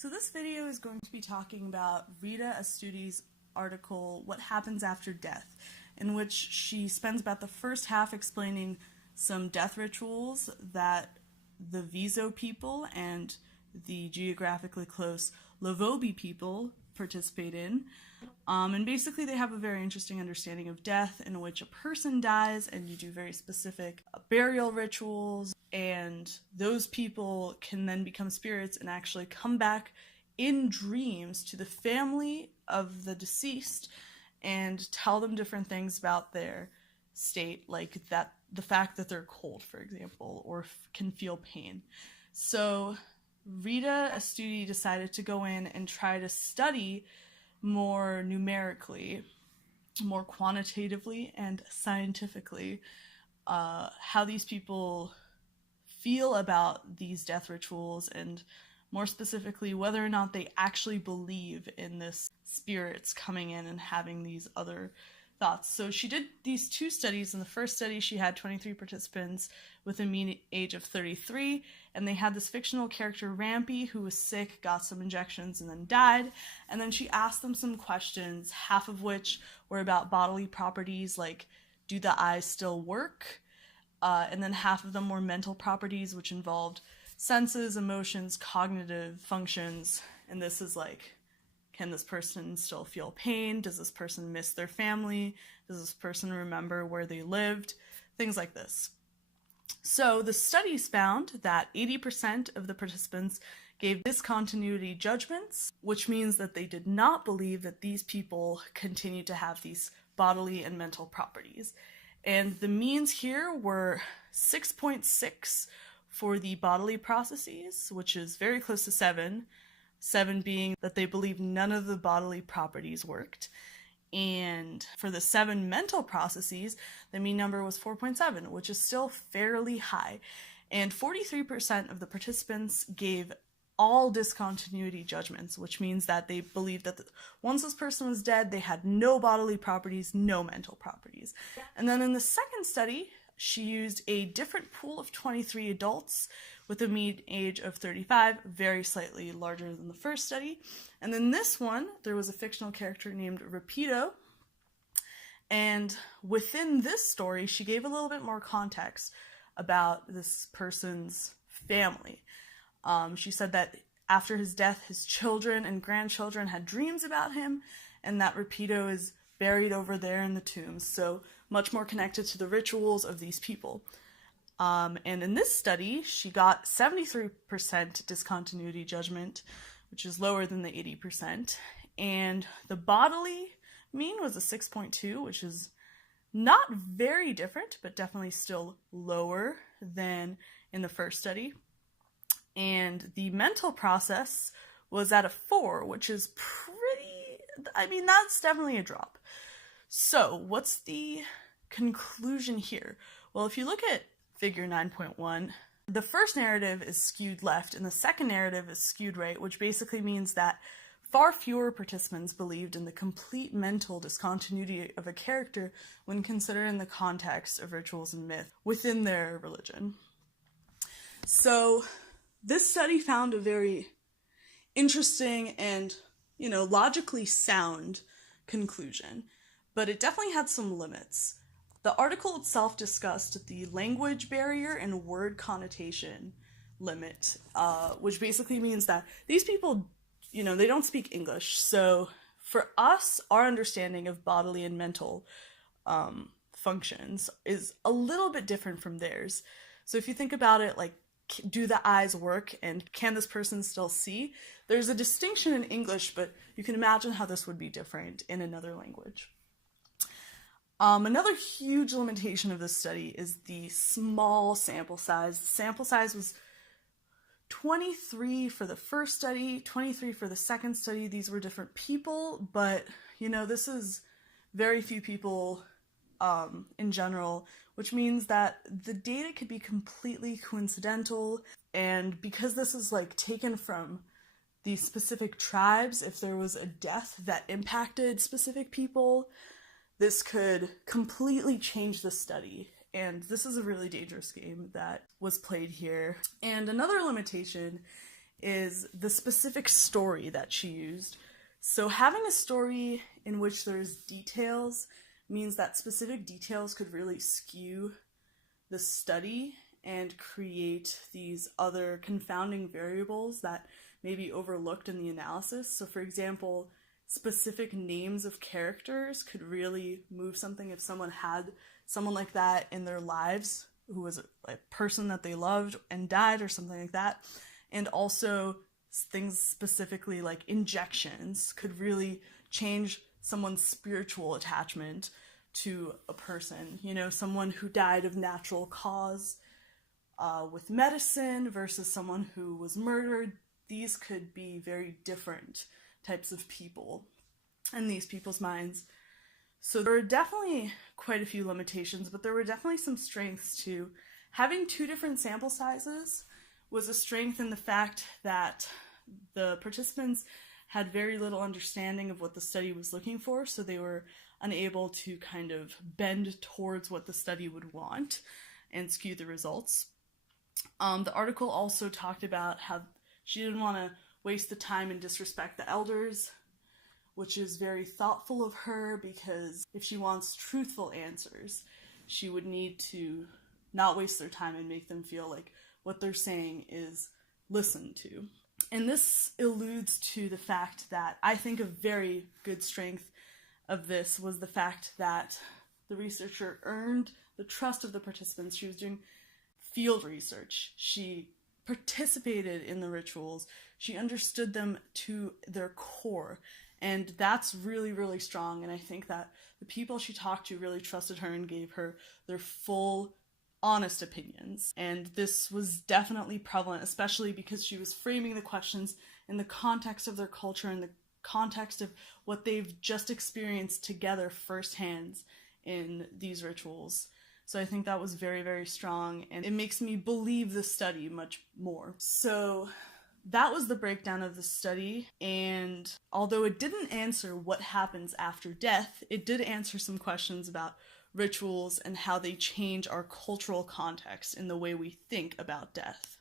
So this video is going to be talking about Rita Astuti's article, What Happens After Death, in which she spends about the first half explaining some death rituals that the Viso people and the geographically close Lavobi people participate in. And basically they have a very interesting understanding of death in which a person dies and you do very specific burial rituals, and those people can then become spirits and actually come back in dreams to the family of the deceased and tell them different things about their state, like that the fact that they're cold, for example, or can feel pain. So Rita Astuti decided to go in and try to study more numerically, more quantitatively and scientifically how these people feel about these death rituals, and more specifically whether or not they actually believe in this spirits coming in and having these other thoughts. So she did these two studies. In the first study she had 23 participants with a mean age of 33, and they had this fictional character Rampy who was sick, got some injections, and then died. And then she asked them some questions, half of which were about bodily properties like, do the eyes still work? And then half of them were mental properties, which involved senses, emotions, cognitive functions. And this is like, can this person still feel pain? Does this person miss their family? Does this person remember where they lived? Things like this. So the studies found that 80% of the participants gave discontinuity judgments, which means that they did not believe that these people continue to have these bodily and mental properties. And the means here were 6.6 for the bodily processes, which is very close to 7 being that they believe none of the bodily properties worked. And for the 7 mental processes, the mean number was 4.7, which is still fairly high. And 43% of the participants gave all discontinuity judgments, which means that they believed that once this person was dead, they had no bodily properties, no mental properties. And then in the second study, she used a different pool of 23 adults with a mean age of 35, very slightly larger than the first study. And then this one, there was a fictional character named Rapido. And within this story, she gave a little bit more context about this person's family. She said that after his death, his children and grandchildren had dreams about him, and that Rapido is buried over there in the tombs, so much more connected to the rituals of these people. And in this study, she got 73% discontinuity judgment, which is lower than the 80%, and the bodily mean was a 6.2, which is not very different, but definitely still lower than in the first study. And the mental process was at a 4, which is that's definitely a drop. So what's the conclusion here? Well, if you look at figure 9.1, the first narrative is skewed left and the second narrative is skewed right, which basically means that far fewer participants believed in the complete mental discontinuity of a character when considered in the context of rituals and myth within their religion. So this study found a very interesting and, logically sound conclusion, but it definitely had some limits. The article itself discussed the language barrier and word connotation limit, which basically means that these people, they don't speak English. So for us, our understanding of bodily and mental functions is a little bit different from theirs. So if you think about it, like, do the eyes work and can this person still see? There's a distinction in English, but you can imagine how this would be different in another language. Another huge limitation of this study is the small sample size. The sample size was 23 for the first study, 23 for the second study. These were different people, but this is very few people in general, which means that the data could be completely coincidental. And because this is taken from these specific tribes, if there was a death that impacted specific people, this could completely change the study. And this is a really dangerous game that was played here. And another limitation is the specific story that she used. So having a story in which there's details means that specific details could really skew the study and create these other confounding variables that may be overlooked in the analysis. So for example, specific names of characters could really move something if someone had someone like that in their lives who was a person that they loved and died or something like that. And also things specifically like injections could really change someone's spiritual attachment to a person. You know, someone who died of natural cause with medicine versus someone who was murdered. These could be very different types of people in these people's minds. So there were definitely quite a few limitations, but there were definitely some strengths too. Having two different sample sizes was a strength in the fact that the participants had very little understanding of what the study was looking for, so they were unable to kind of bend towards what the study would want and skew the results. The article also talked about how she didn't want to waste the time and disrespect the elders, which is very thoughtful of her, because if she wants truthful answers, she would need to not waste their time and make them feel like what they're saying is listened to. And this alludes to the fact that I think a very good strength of this was the fact that the researcher earned the trust of the participants. She was doing field research. She participated in the rituals. She understood them to their core. And that's really, really strong. And I think that the people she talked to really trusted her and gave her their full honest opinions. And this was definitely prevalent, especially because she was framing the questions in the context of their culture, in the context of what they've just experienced together firsthand in these rituals. So I think that was very, very strong, and it makes me believe the study much more. So that was the breakdown of the study, and although it didn't answer what happens after death, it did answer some questions about rituals and how they change our cultural context in the way we think about death.